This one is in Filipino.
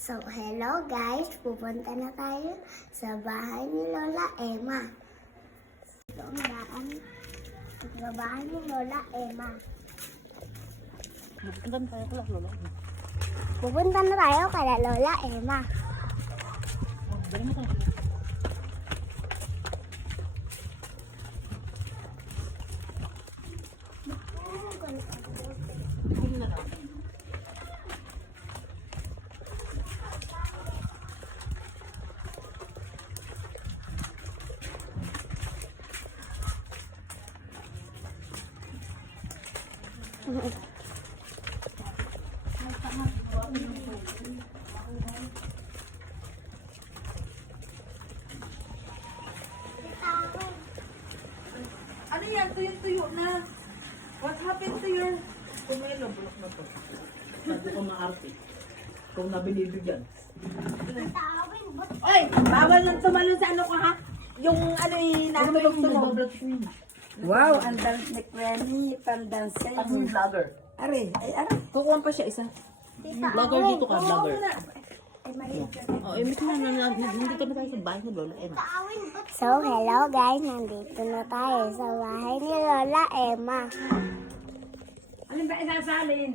So, hello guys! Pupunta na tayo sa bahay ni Lola Emma. Ito ang daan sa bahay ni Lola Emma. Pupunta na tayo kay Lola Emma. Ano yan? Tuyo-tuyo na. What happened to your... Kumain lang, bulok na to. Sabi ko maarte. Kung nabinibigyan. Oy! Bawal nang tumalo sa ano ko ha? Yung ano yung natulog-tulog. Wow! Ang dance ni Granny. Pang-dancing. Ako yung vlogger. Are, ay are. Kukuha pa siya isa. Vlogger dito ka, vlogger. Ay, maliit. Oh, imbis na nandito na tayo sa bahay ni Lola Emma. So, hello guys! Nandito na tayo sa bahay ni Lola Emma. Alin ba isasalin?